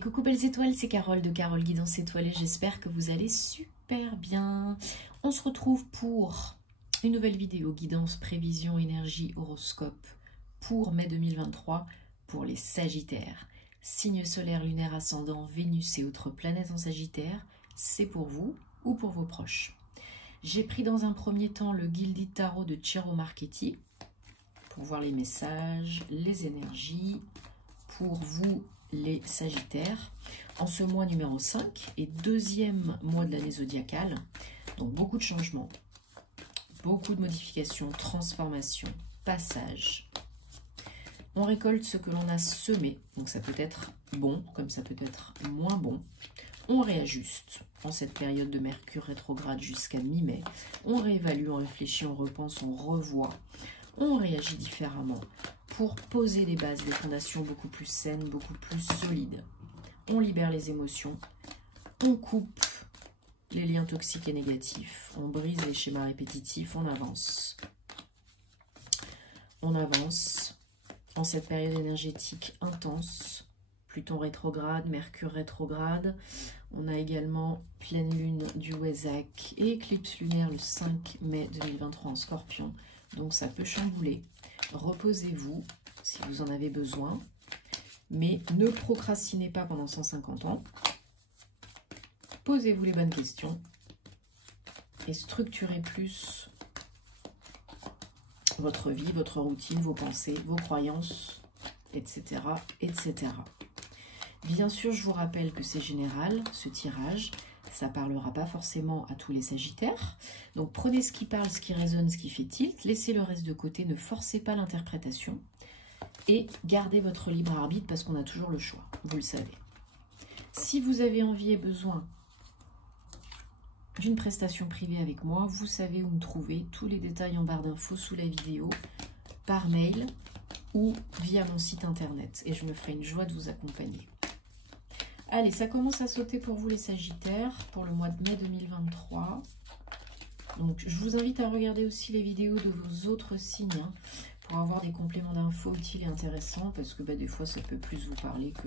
coucou belles étoiles, c'est Carole de Carole Guidance Étoilée, j'espère que vous allez super bien. On se retrouve pour une nouvelle vidéo guidance, prévision, énergie, horoscope pour mai 2023 pour les Sagittaires. Signe solaire, lunaire, ascendant, Vénus et autres planètes en Sagittaire, c'est pour vous ou pour vos proches. J'ai pris dans un premier temps le Gilded Tarot de Ciro Marchetti pour voir les messages, les énergies pour vous les Sagittaires en ce mois numéro 5 et deuxième mois de l'année zodiacale. Donc beaucoup de changements, beaucoup de modifications, transformations, passages. On récolte ce que l'on a semé, donc ça peut être bon comme ça peut être moins bon. On réajuste en cette période de Mercure rétrograde jusqu'à mi-mai. On réévalue, on réfléchit, on repense, on revoit. On réagit différemment pour poser les bases, des fondations beaucoup plus saines, beaucoup plus solides. On libère les émotions, on coupe les liens toxiques et négatifs, on brise les schémas répétitifs, on avance. On avance en cette période énergétique intense. Pluton rétrograde, Mercure rétrograde. On a également pleine lune du Wesak et éclipse lunaire le 5 mai 2023 en Scorpion. Donc ça peut chambouler. Reposez-vous si vous en avez besoin. Mais ne procrastinez pas pendant 150 ans. Posez-vous les bonnes questions. Et structurez plus votre vie, votre routine, vos pensées, vos croyances, etc., etc. Bien sûr, je vous rappelle que c'est général, ce tirage. Ça ne parlera pas forcément à tous les Sagittaires. Donc prenez ce qui parle, ce qui résonne, ce qui fait tilt. Laissez le reste de côté, ne forcez pas l'interprétation. Et gardez votre libre arbitre parce qu'on a toujours le choix, vous le savez. Si vous avez envie et besoin d'une prestation privée avec moi, vous savez où me trouver. Tous les détails en barre d'infos sous la vidéo, par mail ou via mon site internet. Et je me ferai une joie de vous accompagner. Allez, ça commence à sauter pour vous les Sagittaires pour le mois de mai 2023. Donc, je vous invite à regarder aussi les vidéos de vos autres signes hein, pour avoir des compléments d'infos utiles et intéressants parce que des fois, ça peut plus vous parler que,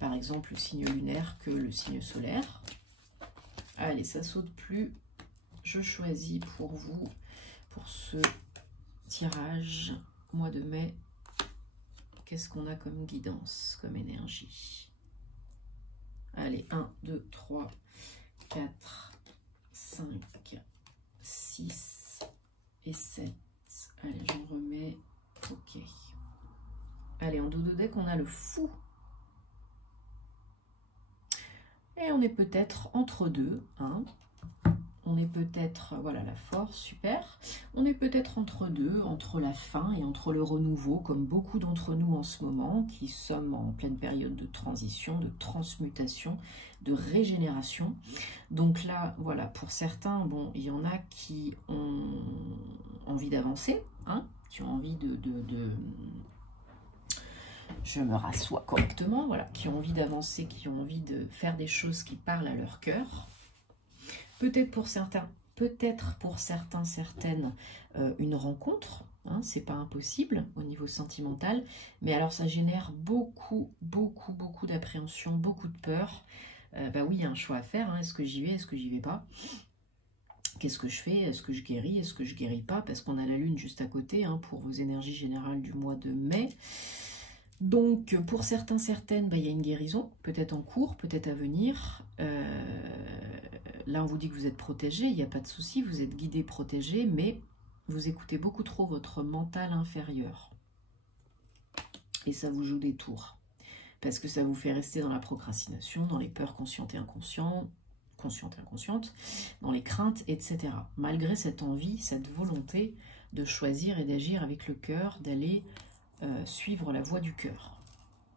par exemple, le signe lunaire que le signe solaire. Allez, ça saute plus. Je choisis pour vous, pour ce tirage mois de mai, qu'est-ce qu'on a comme guidance, comme énergie ? Allez, 1, 2, 3, 4, 5, 6 et 7. Allez, j'en remets. Ok. Allez, en dos de deck, on a le fou. Et on est peut-être entre deux. Hein. On est peut-être, voilà la force, super. On est peut-être entre deux, entre la fin et entre le renouveau, comme beaucoup d'entre nous en ce moment, qui sommes en pleine période de transition, de transmutation, de régénération. Donc là, voilà, pour certains, bon, il y en a qui ont envie d'avancer, hein, qui ont envie je me rassois correctement, voilà, qui ont envie d'avancer, qui ont envie de faire des choses qui parlent à leur cœur. Peut-être pour certains, certaines, une rencontre, hein, c'est pas impossible au niveau sentimental, mais alors ça génère beaucoup d'appréhension, beaucoup de peur. Oui, il y a un choix à faire, hein, est-ce que j'y vais, est-ce que j'y vais pas? Qu'est-ce que je fais? Est-ce que je guéris? Est-ce que je guéris pas? Parce qu'on a la lune juste à côté, hein, pour vos énergies générales du mois de mai. Donc, pour certains, certaines, il y a une guérison, peut-être en cours, peut-être à venir. Là, on vous dit que vous êtes protégé, il n'y a pas de souci, vous êtes guidé, protégé, mais vous écoutez beaucoup trop votre mental inférieur. Et ça vous joue des tours. Parce que ça vous fait rester dans la procrastination, dans les peurs conscientes et inconscientes, dans les craintes, etc. Malgré cette envie, cette volonté de choisir et d'agir avec le cœur, d'aller suivre la voie du cœur.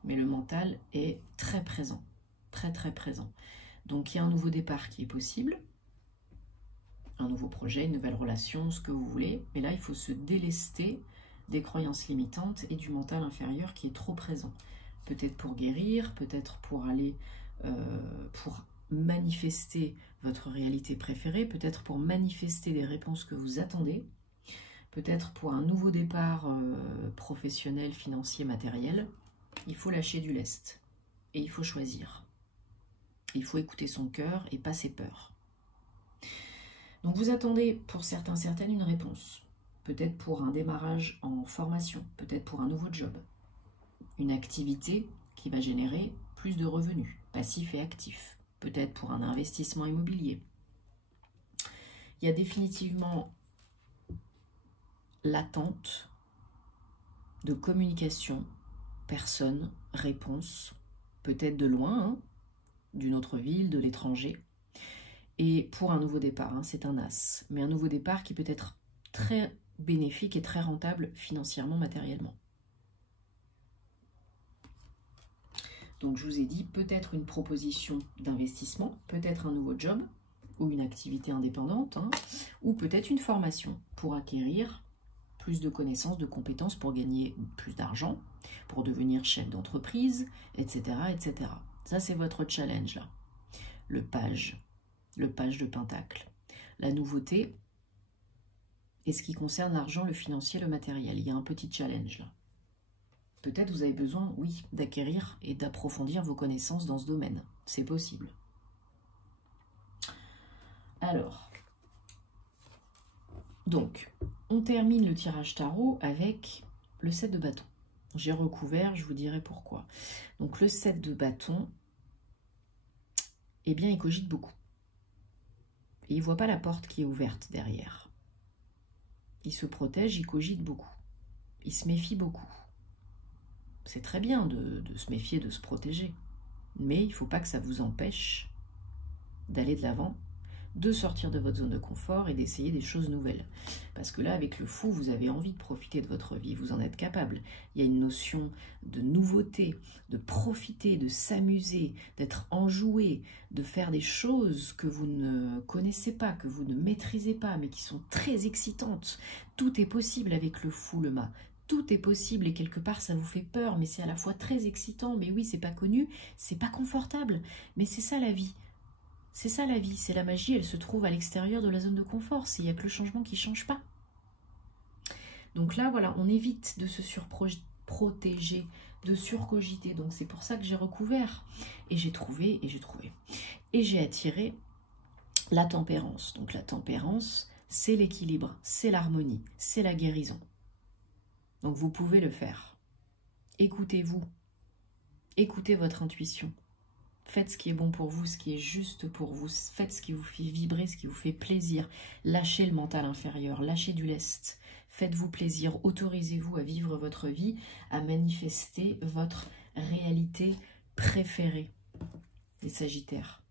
Mais le mental est très présent, très présent. Donc il y a un nouveau départ qui est possible, un nouveau projet, une nouvelle relation, ce que vous voulez. Mais là, il faut se délester des croyances limitantes et du mental inférieur qui est trop présent. Peut-être pour guérir, peut-être pour aller, pour manifester votre réalité préférée, peut-être pour manifester les réponses que vous attendez, peut-être pour un nouveau départ professionnel, financier, matériel. Il faut lâcher du lest. et il faut choisir. Il faut écouter son cœur et pas ses peurs. Donc vous attendez pour certains, certaines une réponse. Peut-être pour un démarrage en formation, peut-être pour un nouveau job. Une activité qui va générer plus de revenus, passifs et actifs. Peut-être pour un investissement immobilier. Il y a définitivement l'attente de communication, personne, réponse, peut-être de loin, hein, d'une autre ville, de l'étranger. Et pour un nouveau départ, hein, c'est un as, mais un nouveau départ qui peut être très bénéfique et très rentable financièrement, matériellement. Donc je vous ai dit, peut-être une proposition d'investissement, peut-être un nouveau job ou une activité indépendante, hein, ou peut-être une formation pour acquérir plus de connaissances, de compétences, pour gagner plus d'argent, pour devenir chef d'entreprise, etc., etc. Ça, c'est votre challenge, là. Le page de Pentacle. La nouveauté est ce qui concerne l'argent, le financier, le matériel. Il y a un petit challenge, là. Peut-être vous avez besoin, oui, d'acquérir et d'approfondir vos connaissances dans ce domaine. C'est possible. Alors, donc, on termine le tirage tarot avec le 7 de bâton. J'ai recouvert, je vous dirai pourquoi. Donc, le 7 de bâton, eh bien, il cogite beaucoup. Et il ne voit pas la porte qui est ouverte derrière. Il se protège, il cogite beaucoup. Il se méfie beaucoup. C'est très bien de se méfier, de se protéger. Mais il ne faut pas que ça vous empêche d'aller de l'avant, de sortir de votre zone de confort et d'essayer des choses nouvelles. Parce que là, avec le fou, vous avez envie de profiter de votre vie, vous en êtes capable. Il y a une notion de nouveauté, de profiter, de s'amuser, d'être enjoué, de faire des choses que vous ne connaissez pas, que vous ne maîtrisez pas, mais qui sont très excitantes. Tout est possible avec le fou, le mât. Tout est possible et quelque part ça vous fait peur, mais c'est à la fois très excitant. Mais oui, c'est pas connu, c'est pas confortable, mais c'est ça la vie. C'est ça la vie, c'est la magie, elle se trouve à l'extérieur de la zone de confort. Il n'y a que le changement qui ne change pas. Donc là, voilà, on évite de se surprotéger, de surcogiter. Donc c'est pour ça que j'ai recouvert. Et j'ai trouvé, et j'ai trouvé. Et j'ai attiré la tempérance. Donc la tempérance, c'est l'équilibre, c'est l'harmonie, c'est la guérison. Donc vous pouvez le faire. Écoutez-vous. Écoutez votre intuition. Faites ce qui est bon pour vous, ce qui est juste pour vous. Faites ce qui vous fait vibrer, ce qui vous fait plaisir. Lâchez le mental inférieur, lâchez du lest. Faites-vous plaisir, autorisez-vous à vivre votre vie, à manifester votre réalité préférée. Les Sagittaires.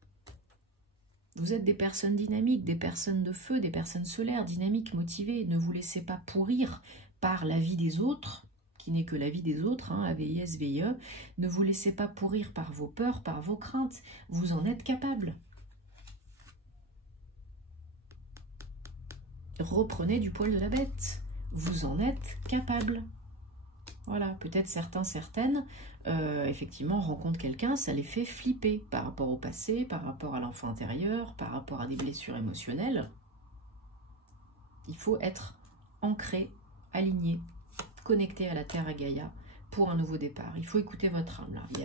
Vous êtes des personnes dynamiques, des personnes de feu, des personnes solaires, dynamiques, motivées. Ne vous laissez pas pourrir par la vie des autres, qui n'est que la vie des autres, hein, AVISVIE. Ne vous laissez pas pourrir par vos peurs, par vos craintes. Vous en êtes capable. Reprenez du poil de la bête. Vous en êtes capable. Voilà, peut-être certains, certaines, effectivement, rencontrent quelqu'un, ça les fait flipper par rapport au passé, par rapport à l'enfant intérieur, par rapport à des blessures émotionnelles. Il faut être ancré, aligné, connecté à la Terre, à Gaïa, pour un nouveau départ. Il faut écouter votre âme, là. Il n'y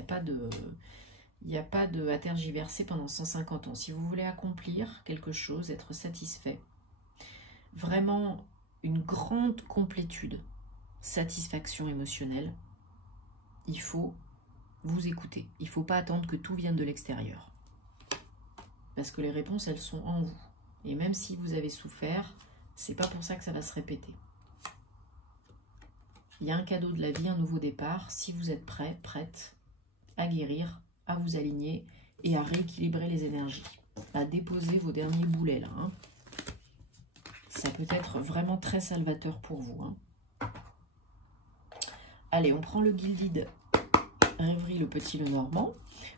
a pas de à tergiverser pendant 150 ans. Si vous voulez accomplir quelque chose, être satisfait, vraiment une grande complétude, satisfaction émotionnelle, il faut vous écouter. Il ne faut pas attendre que tout vienne de l'extérieur. Parce que les réponses, elles sont en vous. Et même si vous avez souffert, c'est pas pour ça que ça va se répéter. Il y a un cadeau de la vie, un nouveau départ, si vous êtes prêt, prête à guérir, à vous aligner et à rééquilibrer les énergies. À déposer vos derniers boulets, là. Hein. Ça peut être vraiment très salvateur pour vous. Hein. Allez, on prend le Gilded Rêverie, le Petit Lenormand.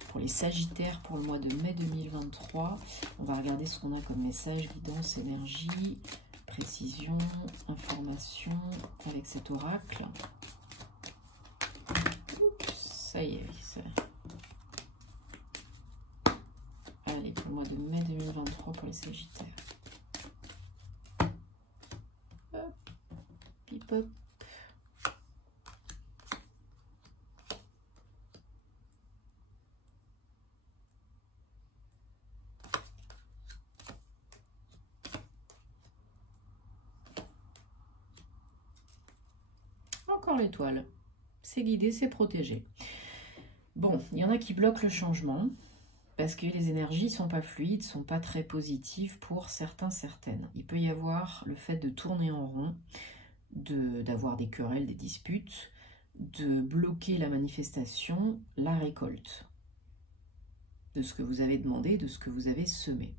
Pour les Sagittaires, pour le mois de mai 2023. On va regarder ce qu'on a comme message, guidance, énergie, précision, information avec cet oracle. Oups, ça y est, ça... Allez, pour le mois de mai 2023 pour les Sagittaires. Hop, pip hop. par l'étoile. C'est guidé, c'est protégé. Bon, il y en a qui bloquent le changement parce que les énergies ne sont pas fluides, ne sont pas très positives pour certains, certaines. Il peut y avoir le fait de tourner en rond, d'avoir des querelles, des disputes, de bloquer la manifestation, la récolte de ce que vous avez demandé, de ce que vous avez semé.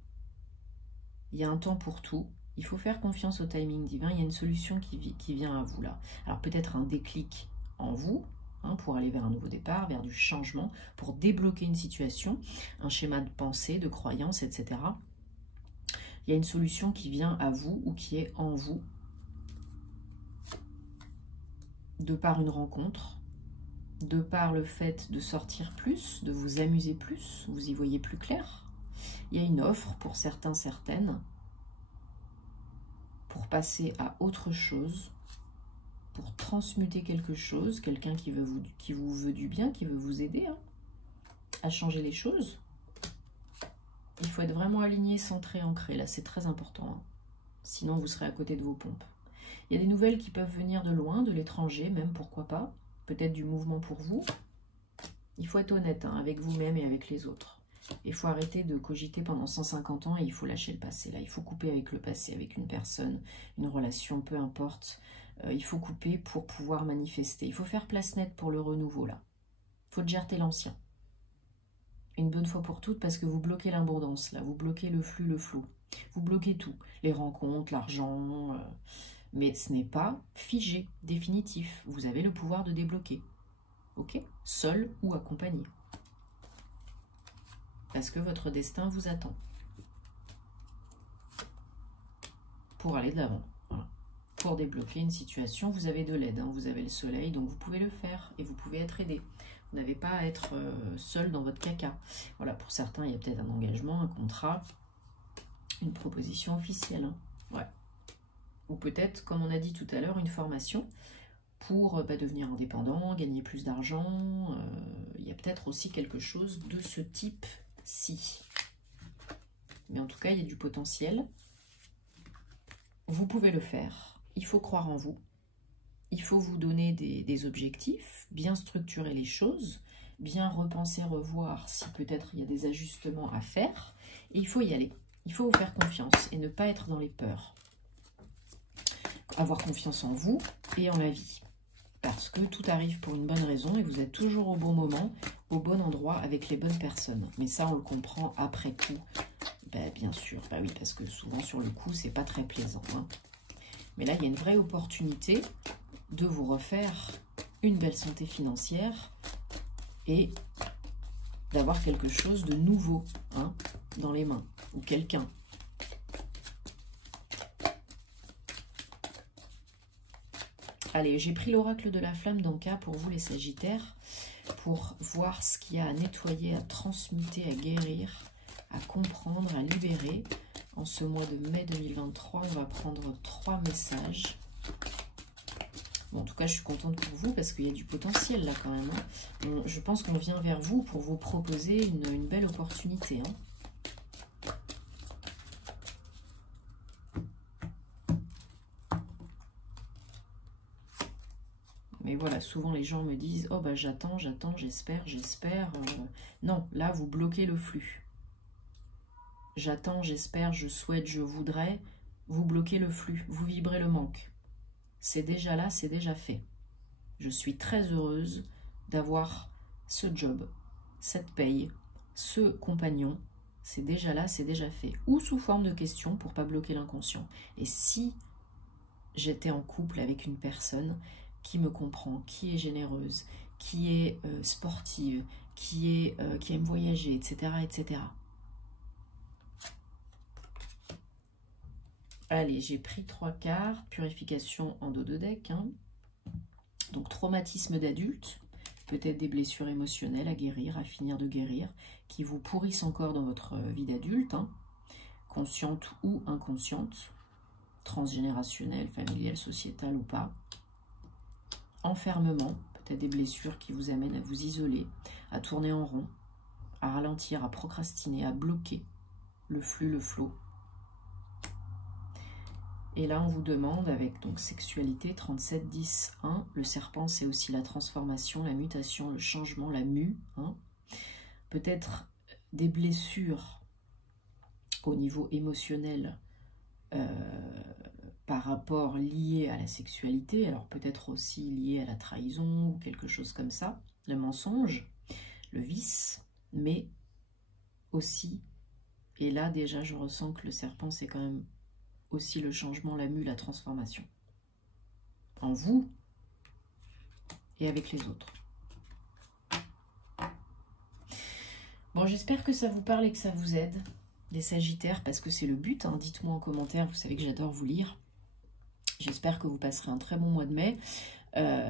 Il y a un temps pour tout. Il faut faire confiance au timing divin. Il y a une solution qui vient à vous là. Alors peut-être un déclic en vous, hein, pour aller vers un nouveau départ, vers du changement, pour débloquer une situation, un schéma de pensée, de croyance, etc. Il y a une solution qui vient à vous ou qui est en vous, de par une rencontre, de par le fait de sortir plus, de vous amuser plus, vous y voyez plus clair. Il y a une offre pour certains, certaines, pour passer à autre chose, pour transmuter quelque chose, quelqu'un qui vous veut du bien, qui veut vous aider à changer les choses. Il faut être vraiment aligné, centré, ancré. Là, c'est très important. Hein. Sinon, vous serez à côté de vos pompes. Il y a des nouvelles qui peuvent venir de loin, de l'étranger, même, pourquoi pas. Peut-être du mouvement pour vous. Il faut être honnête avec vous-même et avec les autres. Il faut arrêter de cogiter pendant 150 ans et il faut lâcher le passé. Là, il faut couper avec le passé, avec une personne, une relation, peu importe. Il faut couper pour pouvoir manifester. Il faut faire place nette pour le renouveau, là. Il faut gerter l'ancien. Une bonne fois pour toutes, parce que vous bloquez l'abondance, là. Vous bloquez le flux, le flot. Vous bloquez tout. Les rencontres, l'argent. Mais ce n'est pas figé, définitif. Vous avez le pouvoir de débloquer. Ok? Seul ou accompagné. Parce que votre destin vous attend. Pour aller de l'avant. Voilà. Pour débloquer une situation, vous avez de l'aide. Hein. Vous avez le soleil, donc vous pouvez le faire. Et vous pouvez être aidé. Vous n'avez pas à être seul dans votre caca. Voilà, pour certains, il y a peut-être un engagement, un contrat, une proposition officielle. Hein. Ouais. Ou peut-être, comme on a dit tout à l'heure, une formation pour devenir indépendant, gagner plus d'argent. Il y a peut-être aussi quelque chose de ce type-ci. Mais en tout cas, il y a du potentiel. Vous pouvez le faire. Il faut croire en vous. Il faut vous donner des objectifs, bien structurer les choses, bien repenser, revoir si peut-être il y a des ajustements à faire. Et il faut y aller. Il faut vous faire confiance et ne pas être dans les peurs. Avoir confiance en vous et en la vie. Parce que tout arrive pour une bonne raison et vous êtes toujours au bon moment, au bon endroit, avec les bonnes personnes. Mais ça, on le comprend après coup. Ben, bien sûr, bah oui, parce que souvent sur le coup, c'est pas très plaisant. Hein. Mais là, il y a une vraie opportunité de vous refaire une belle santé financière et d'avoir quelque chose de nouveau dans les mains, ou quelqu'un. Allez, j'ai pris l'oracle de la flamme d'Anka pour vous les Sagittaires, pour voir ce qu'il y a à nettoyer, à transmuter, à guérir, à comprendre, à libérer. En ce mois de mai 2023, on va prendre 3 messages. Bon, en tout cas, je suis contente pour vous parce qu'il y a du potentiel là quand même. Hein. Je pense qu'on vient vers vous pour vous proposer une belle opportunité. Hein. Mais voilà, souvent les gens me disent « Oh, bah j'attends, j'espère. » Non, là, vous bloquez le flux. J'attends, j'espère, je souhaite, je voudrais. Vous bloquez le flux, vous vibrez le manque. C'est déjà là, c'est déjà fait. Je suis très heureuse d'avoir ce job, cette paye, ce compagnon. C'est déjà là, c'est déjà fait. Ou sous forme de questions pour ne pas bloquer l'inconscient. Et si j'étais en couple avec une personne qui me comprend, qui est généreuse, qui est sportive, qui aime voyager, etc., etc. Allez, j'ai pris 3 cartes, purification en dos de deck. Hein. Donc, traumatisme d'adulte, peut-être des blessures émotionnelles à guérir, à finir de guérir, qui vous pourrissent encore dans votre vie d'adulte, hein, consciente ou inconsciente, transgénérationnelle, familiale, sociétale ou pas. Enfermement, peut-être des blessures qui vous amènent à vous isoler, à tourner en rond, à ralentir, à procrastiner, à bloquer le flux, le flot. Et là, on vous demande, avec donc sexualité, 37, 10, 1. Le serpent, c'est aussi la transformation, la mutation, le changement, la mue. Hein. Peut-être des blessures au niveau émotionnel par rapport lié à la sexualité. Alors peut-être aussi lié à la trahison ou quelque chose comme ça. Le mensonge, le vice, mais aussi, et là déjà je ressens que le serpent, c'est quand même aussi le changement, la mue, la transformation. En vous et avec les autres. Bon, j'espère que ça vous parle et que ça vous aide, les Sagittaires, parce que c'est le but. Hein. Dites-moi en commentaire, vous savez que j'adore vous lire. J'espère que vous passerez un très bon mois de mai.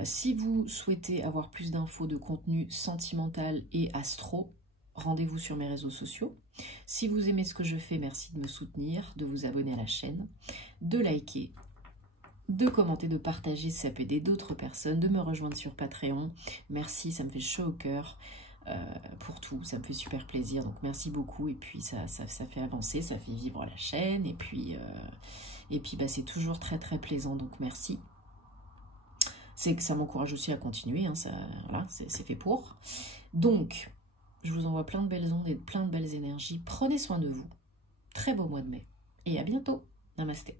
Si vous souhaitez avoir plus d'infos de contenu sentimental et astro, rendez-vous sur mes réseaux sociaux. Si vous aimez ce que je fais, merci de me soutenir, de vous abonner à la chaîne, de liker, de commenter, de partager si ça peut aider d'autres personnes, de me rejoindre sur Patreon. Merci, ça me fait chaud au cœur pour tout, ça me fait super plaisir. Donc merci beaucoup et puis ça fait avancer, ça fait vivre la chaîne et puis bah, c'est toujours très très plaisant, donc merci. C'est que ça m'encourage aussi à continuer, hein, voilà, c'est fait pour. Donc, je vous envoie plein de belles ondes et plein de belles énergies. Prenez soin de vous. Très beau mois de mai. Et à bientôt. Namasté.